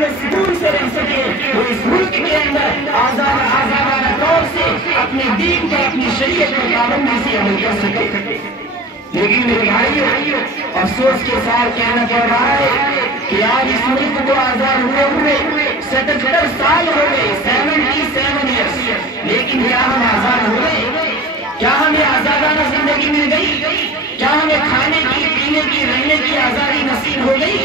چین و سکون سے رہ سکے، وہ اس ملک کے اندر آزادانہ طور سے اپنے دین پر، اپنی شریعت پر پابندی سے عمل کر سکے۔ لیکن میرے بھائیو، افسوس کے ساتھ کہنا پڑ رہا ہے کہ آج اس ملک کو آزاد ہوئے 77 سال ہو گئے، 77 ایئرس، لیکن کیا ہم آزاد ہوئے؟ کیا ہمیں آزادانہ زندگی مل گئی؟ کیا ہمیں کھانے کی، پینے کی، رہنے کی آزادی نصیب ہو گئی؟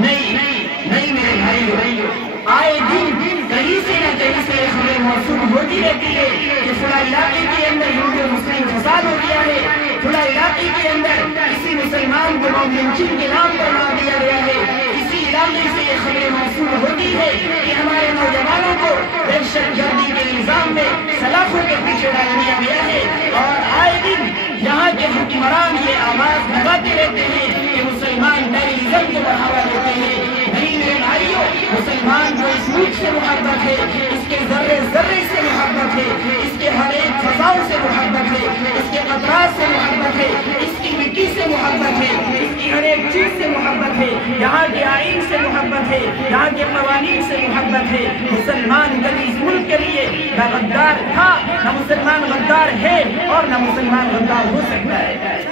نہیں میرے بھائیو، آئے دن کہیں سے نہ کہیں سے خبریں موصول ہوتی رہتی ہے کہ فلاں علاقے کے اندر ہندو مسلم فساد ہو گیا ہے، فلاں علاقے کے اندر کسی مسلمان کو لنچنگ کے نام پر مار دیا گیا ہے، اسی علاقے سے یہ خبریں موصول ہوتی ہے کہ ہمارے نوجوانوں کو دہشت گردی کے الزام میں سلاخوں کے پیچھے ڈال دیا گیا ہے، اور آئے دن یہاں کے حکمران یہ آواز لگاتے رہتے ہیں کہ مسلمان ٹیررزم کو بڑھاوا دیتے ہیں۔ نہیں میرے بھائیو، مسلمان کو اس ملک سے محبت ہے، اس کے ذرے ذرے سے محبت ہے، اس کے ہر ایک فضاؤں سے محبت ہے، اس کے قطرات سے محبت ہے، اس کی مٹی سے محبت ہے، اس کی ہر ایک چیز سے محبت ہے، یہاں کے آئین سے محبت ہے، یہاں کے قوانین سے محبت ہے۔ مسلمان کبھی اس ملک کے لیے نہ غدار تھا، نہ مسلمان غدار ہے، اور نہ مسلمان غدار ہو سکتا ہے۔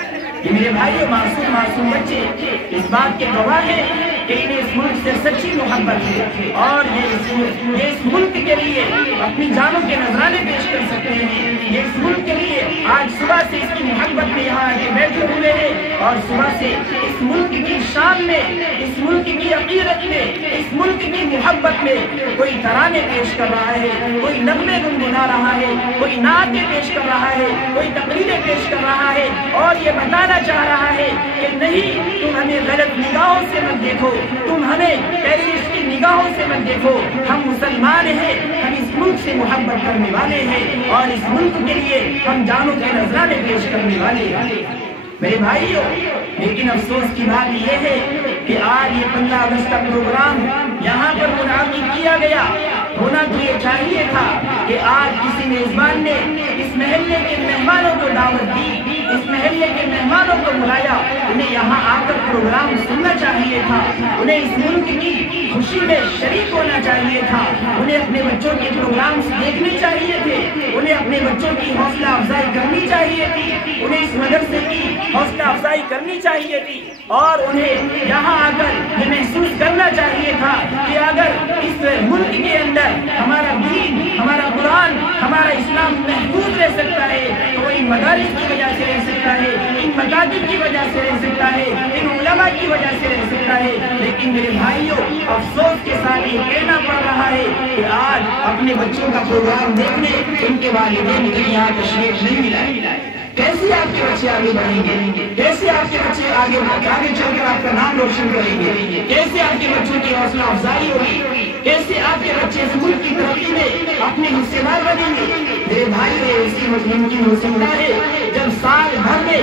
یہ میرے بھائیو، معصوم بچے اس بات کے گواہ ہیں کہ انہیں اس ملک سے سچی محبت ہے، اور یہ اس ملک کے لیے اپنی جانوں کے نذرانے پیش کر سکتے ہیں۔ یہ اس ملک کے لیے آج صبح سے اس کی محبت میں یہاں آگے بیٹھے ہوئے ہیں، اور صبح سے اس ملک کی شان میں، اس ملک کی عقیدت میں، اس ملک کی محبت میں کوئی ترانے پیش کر رہا ہے، کوئی نغمے گنگنا رہا ہے، کوئی نعتیں پیش کر رہا ہے، کوئی تقریریں پیش کر رہا ہے، اور یہ بتانا چاہ رہا ہے کہ نہیں، تم ہمیں غلط نگاہوں سے مت دیکھو، تم ہمیں ٹیررسٹ کی نگاہوں سے مت دیکھو، ہم مسلمان ہیں، ہم اس ملک سے محبت کرنے والے ہیں، اور اس ملک کے لیے ہم جانوں کے نذرانے پیش کرنے والے ہیں۔ میرے بھائیو، لیکن افسوس کی بات یہ ہے کہ آج یہ 15 اگست کا پروگرام یہاں پر منعقد کیا گیا۔ ہونا تو یہ چاہیے تھا کہ آج کسی میزبان نے اس محلے کے مہمانوں کو دعوت دی، اس محلے کے مہمانوں کو بلایا، انہیں یہاں آ کر پروگرام سننا چاہیے تھا، انہیں اس ملک کی خوشی میں شریک ہونا چاہیے تھا، انہیں اپنے بچوں کے پروگرامز دیکھنے چاہیے تھے، انہیں اپنے بچوں کی حوصلہ افزائی کرنی چاہیے تھی، انہیں اس مدرسے کی حوصلہ افزائی کرنی چاہیے تھی، اور انہیں یہاں آ کر یہ محسوس کرنا چاہیے تھا کہ اگر اس ملک کے اندر ہمارا دین، ہمارا قرآن، ہمارا اسلام محفوظ رہ سکتا ہے تو ان مدارس کی وجہ سے رہ سکتا ہے، ان مکاتب کی وجہ سے رہ سکتا ہے، ان علماء کی وجہ سے رہ سکتا ہے۔ لیکن میرے بھائیوں، افسوس کے ساتھ یہ کہنا پڑ رہا ہے کہ آج اپنے بچوں کا پروگرام دیکھنے ان کے والدین کے یہاں تشریف نہیں لائے۔ کیسے آپ کے بچے آگے بڑھیں گے؟ کیسے آپ کے بچے آگے چل کر آپ کا نام روشن کریں گے؟ کیسے آپ کے بچوں کی حوصلہ افزائی ہوگی؟ کیسے آپ کے بچے اس ملک کی ترقی میں اپنے حصے دار بنیں گے؟ میرے بھائی، اسی ممکن ہو سکتا ہے جب سال بھر میں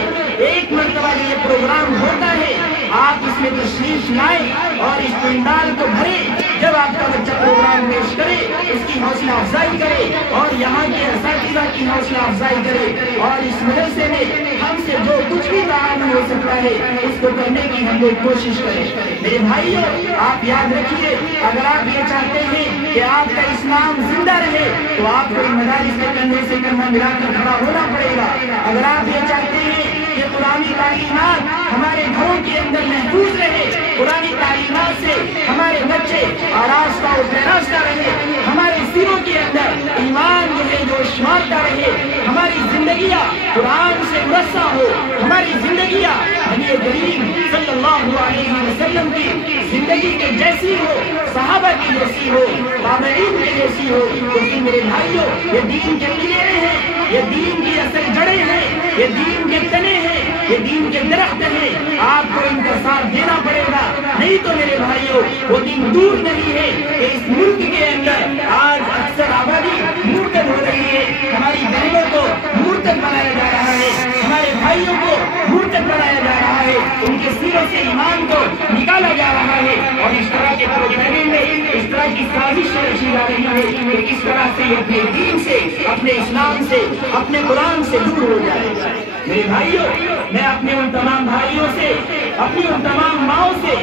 ایک مرتبہ یہ پروگرام ہوتا ہے، آپ اس میں تشریف لائیں اور اس پنڈال کو بھریں۔ جب آپ کا بچہ پروگرام پیش کرے، اس کی حوصلہ افزائی کرے، اور یہاں کے اساتذہ کی حوصلہ افزائی کرے، اور اس مدرسے میں ہم سے جو کچھ بھی تعاون ہو سکتا ہے اس کو کرنے کی ہم لوگ کوشش کریں۔ میرے بھائیوں، آپ یاد رکھیے، اگر آپ یہ چاہتے ہیں کہ آپ کا اسلام زندہ رہے تو آپ کو مدارس کے کندھے سے کندھا ملا کر کھڑا ہونا پڑے گا۔ اگر آپ یہ چاہتے ہیں کہ قرآنی تعلیمات ہمارے گھروں کے اندر محفوظ رہے، قرآنی تعلیمات سے ہمارے بچے آراستہ و پیراستہ رہے، ہمارے سروں کے اندر ایمان جو ہے جوش مارتا رہے، ہماری زندگیاں قرآن سے مرصع ہو، ہماری زندگیاں نبی کریم صلی اللہ علیہ وسلم کی زندگی کے جیسی ہو، صحابہ کی جیسی ہو، تابعین کی جیسی ہو، کیونکہ میرے بھائیوں، یہ دین کے پلیرے ہیں، یہ دین کی اصل جڑیں ہیں، یہ دین کے تنے ہیں، یہ دین کے درخت ہیں، آپ کو ان کا ساتھ دینا پڑے گا، نہیں تو میرے بھائیوں وہ دن دور نہیں ہے کہ اس ملک کے اندر آج اکثر آبادی مرتد ہو رہی ہے، ہماری بہنوں کو مرتد بنایا جا رہا ہے، ہمارے بھائیوں کو مرتد بنایا جا رہا ہے، ان کے سینوں سے ایمان کو نکالا جا رہا ہے، اور اس طرح کے پروگرام میں اس طرح کی سازش رچی جا رہی ہے کہ کس طرح سے اپنے دین سے، اپنے اسلام سے، اپنے قرآن سے دور ہو جائے۔ میرے بھائیوں، میں اپنے ان تمام بھائیوں سے، اپنی ان تمام ماؤں سے،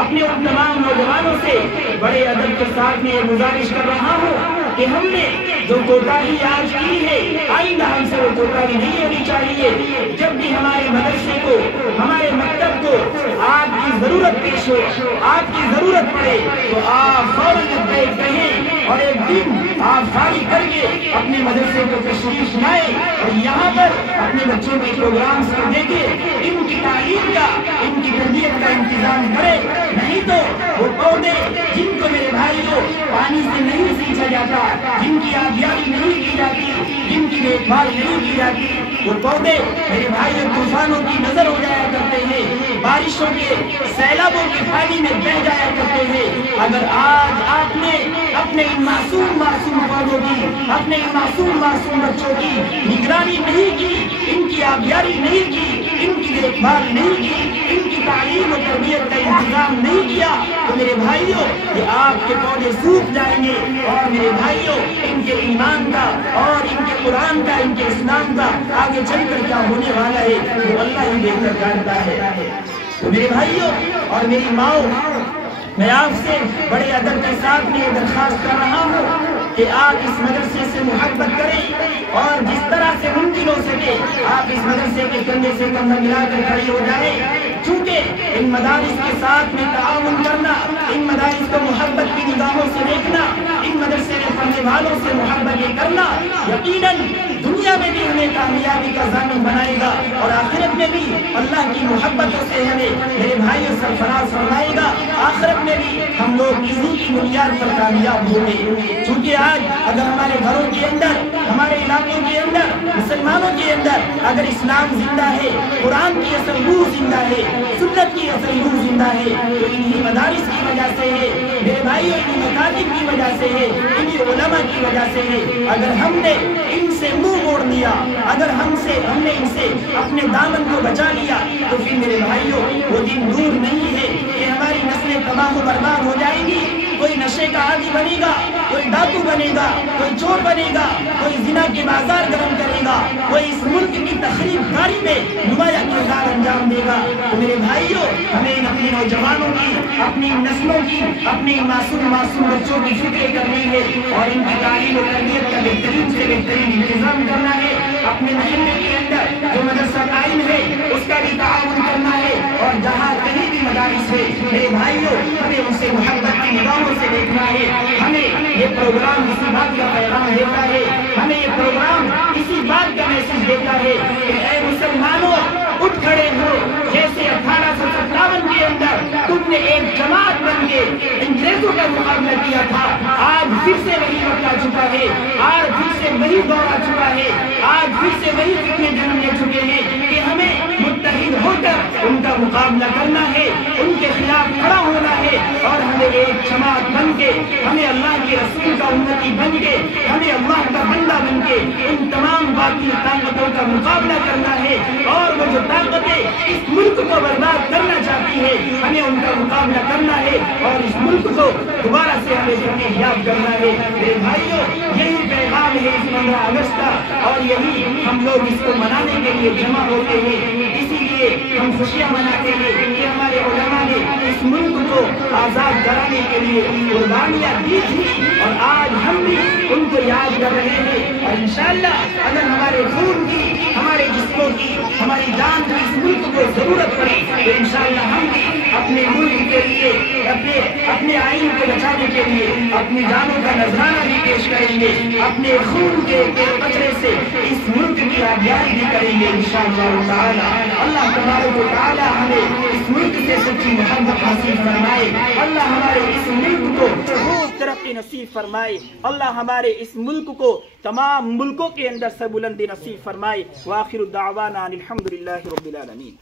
اپنے ان تمام نوجوانوں سے بڑے ادب ساتھ میں یہ گزارش کر رہا ہوں کہ ہم نے جو کوتاہی آج کی ہے آئندہ ہم سے وہ کوتاہی نہیں ہونی چاہیے. جب بھی ہمارے مدرسے کو ہمارے مکتب کو آپ کی ضرورت پیش ہو آپ کی ضرورت پڑے تو آپ فوراً بیٹھ کہیں اور ایک دن آپ فارغ کر کے اپنے مدرسے کو تشریف لائیں اور یہاں پر اپنے بچوں کے پروگرامز کو دیکھیں ان کی تعلیم کا ان کی تربیت کا انتظام کرے. نہیں تو وہ پودے جن کو میرے بھائیوں پانی سے نہیں سینچا جاتا جن کی آبیاری نہیں کی جاتی جن کی دیکھ بھال نہیں کی جاتی وہ پودے میرے بھائیوں طوفانوں کی نظر ہو جایا کرتے ہیں بارشوں کے سیلابوں کے پانی میں بہ جایا کرتے ہیں. اگر آج آپ نے اپنے ان معصوم پودوں کی اپنے ان معصوم بچوں کی نگرانی نہیں کی ان کی آبیاری نہیں کی ان کی دیکھ بھال نہیں کی ان کی تعلیم و تربیت کا انتظام نہیں کیا تو میرے بھائیوں یہ آپ کے پودے سوکھ جائیں گے. اور میرے بھائیوں ان کے ایمان کا اور ان کے قرآن کا ان کے اسلام کا آگے چل کر کیا ہونے والا ہے وہ اللہ ہی بہتر جانتا ہے. تو میرے بھائیوں اور میری ماؤں میں آپ سے بڑے ادب کے ساتھ میں یہ درخواست کر رہا ہوں کہ آپ اس مدرسے سے محبت کریں اور جس طرح سے ممکن ہو سکے آپ اس مدرسے کے کندھے سے کندھا ملا کر کھڑے ہو جائیں. چونکہ ان مدارس کے ساتھ میں تعاون کرنا ان مدارس کو محبت کی نگاہوں سے دیکھنا ان مدرسے میں پڑھنے والوں سے محبت کرنا یقیناً دنیا میں بھی ہمیں کامیابی کا ضامن بنائے گا اور آخرت میں بھی اللہ کی محبتوں سے ہمیں میرے بھائیوں سرفراز فرمائے گا. آخرت میں بھی ہم لوگ اسی کی بنیاد پر کامیاب ہوں گے. چونکہ آج اگر ہمارے گھروں کے اندر ہمارے علاقوں کے اندر مسلمانوں کے اندر اگر اسلام زندہ ہے قرآن کی اصل روح زندہ ہے سنت کی اصل روح زندہ ہے تو انہی مدارس کی وجہ سے ہے میرے بھائیوں انہی مکاتب کی وجہ سے ہے انہی علماء کی وجہ سے ہے. اگر ہم نے ان سے منہ موڑ لیا اگر ہم نے ان سے اپنے دامن کو بچا لیا تو پھر میرے بھائیوں وہ دن دور نہیں ہے کہ ہماری نسلیں تباہ و برباد ہو جائیں گی. کوئی نشے کا عادی بنے گا کوئی ڈاکو بنے گا کوئی چور بنے گا کوئی زنا کے بازار گرم کرے گا کوئی اس ملک کی تخریب کاری میں نمایاں کردار انجام دے گا. تو میرے بھائیوں ہمیں اپنے نوجوانوں کی اپنی نسلوں کی اپنے معصوم بچوں کی فکر کرنی ہے اور ان کی تعلیم و تربیت کا بہترین سے بہترین انتظام کرنا ہے. اپنے محلے کے اندر جو مدرسہ قائم ہے اس کا بھی تعاون کرنا ہے اور جہاں کہیں بھی مدارس ہے میرے بھائیوں ہمیں ان سے محبت کی نگاہوں سے دیکھنا ہے. ہمیں یہ پروگرام اسی بات کا پیغام دیتا ہے ہمیں یہ پروگرام اسی بات کا میسج دیتا ہے کہ اے مسلمانوں اٹھ کھڑے ہو. جیسے 1857 کے اندر تم نے ایک جماعت بن کے انگریزوں کا مقابلہ کیا تھا آج پھر سے وہی وقت آ چکا ہے آج پھر سے وہی دور آ چکا ہے آج پھر سے وہی فتنے جنم لے چکے ہیں کہ ہمیں متحد ہو کر ان کا مقابلہ کرنا ہے ان کے خلاف کھڑا ہونا ہے اور ہمیں ایک جماعت بن کے ہمیں اللہ کے رسول کا امتی بن کے ہمیں اللہ کا بندہ بن کے ان تمام باطل طاقتوں کا مقابلہ کرنا ہے. اور وہ جو طاقتیں اس ملک کو برباد کرنا چاہتی ہے ہمیں ان کا مقابلہ کرنا ہے اور اس ملک کو دوبارہ سے ہمیں کامیاب کرنا ہے. میرے بھائیوں یہی پیغام ہے اس 15 اگست کا اور یہی ہم لوگ اس کو منانے کے لیے جمع ہوتے ہیں. اسی لیے ہم خوشیاں مناتے ہیں کہ ہمارے علماء نے اس ملک کو آزاد کرانے کے لیے قربانیاں دی تھی اور آج ہم بھی ان کو یاد کر رہے ہیں. اور انشاءاللہ اگر ہمارے خون کی ہمارے جسموں کی ہماری جان کی اس ملک کو ضرورت پڑی تو انشاءاللہ ہم بھی اپنے ملک کے لیے اپنے آئین کو بچانے کے لیے اپنی جانوں کا نذرانہ بھی پیش کریں گے اپنے خون کے قطرے سے اس ملک کی آبیاری بھی کریں گے انشاءاللہ تعالی. اللہ تبارک و تعالی ہمیں اس ملک سے سچی محبت حاصل فرمائے. اللہ ہمارے اس ملک کو خوب ترقی نصیب فرمائے. اللہ ہمارے اس ملک کو تمام ملکوں کے اندر سے بلندی نصیب فرمائے. وآخر دعوانا الحمدللہ رب العالمین.